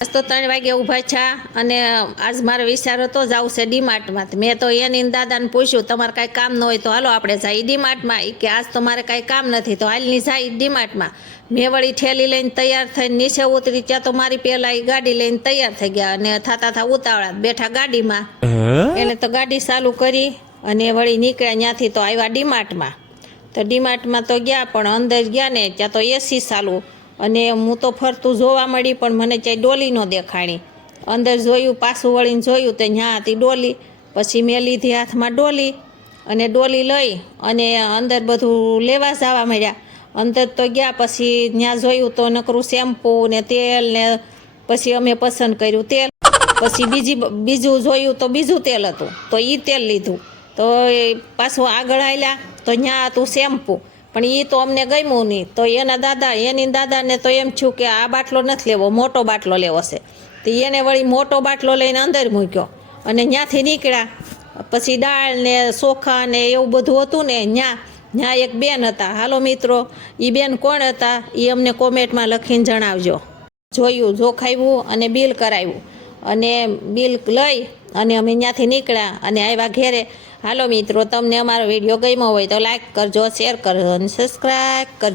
તો ત્રણ વાગે ઊભા છે અને આજ મારો વિચાર હતો જ આવશે ડીમાર્ટમાં મેં તો એની દાદાને પૂછ્યું તમારે કાંઈ કામ ન હોય તો હાલો આપણે જાય ડીમાર્ટમાં. કે આજ તો મારે કાંઈ કામ નથી તો હાલની જાય ડીમાર્ટમાં. મેં વળી ઠેલી લઈને તૈયાર થઈને નીચે ઉતરી ત્યાં તો મારી પહેલાં એ ગાડી લઈને તૈયાર થઈ ગયા અને થાતા થા ઉતાવળા બેઠા ગાડીમાં. એટલે તો ગાડી ચાલુ કરી અને વળી નીકળ્યા ત્યાંથી તો આવ્યા ડીમાર્ટમાં. તો ડીમાર્ટમાં તો ગયા પણ અંદર ગયા ને ત્યાં તો એસી ચાલુ. અને હું તો ફરતું જોવા મળી, પણ મને ક્યાંય ડોલી ન દેખાણી. અંદર જોયું, પાછું વળીને જોયું તો ત્યાં હતી ડોલી. પછી મેં લીધી હાથમાં ડોલી અને ડોલી લઈ અને અંદર બધું લેવા જવા મળ્યા. અંદર તો ગયા, પછી ત્યાં જોયું તો નકરું શેમ્પૂ ને તેલ ને પછી અમે પસંદ કર્યું તેલ. પછી બીજી બીજું જોયું તો બીજું તેલ હતું. તો એ તેલ લીધું. તો પાછું આગળ આવ્યા તો ત્યાં હતું શેમ્પૂ. પણ એ તો અમને ગમ્યું નહીં. તો એના દાદા, એની દાદાને તો એમ થયું કે આ બાટલો નથી લેવો, મોટો બાટલો લેવો છે. તો એને વળી મોટો બાટલો લઈને અંદર મૂક્યો અને ત્યાંથી નીકળ્યા. પછી દાળ ને ચોખા ને એવું બધું હતું ને ત્યાં ત્યાં એક બેન હતા. હાલો મિત્રો એ બેન કોણ હતા? એ અમને કોમેન્ટમાં લખીને જણાવજો. જોયું જોખાવ્યું અને બિલ કરાવ્યું. અને બિલ લઈ અને અમે ત્યાંથી નીકળ્યા અને આવ્યા ઘેરે. હાલો મિત્રો, તમને અમારો વીડિયો ગમ્યો હોય તો લાઈક કરજો શેર કરજો અને સબસ્ક્રાઈબ કરજો.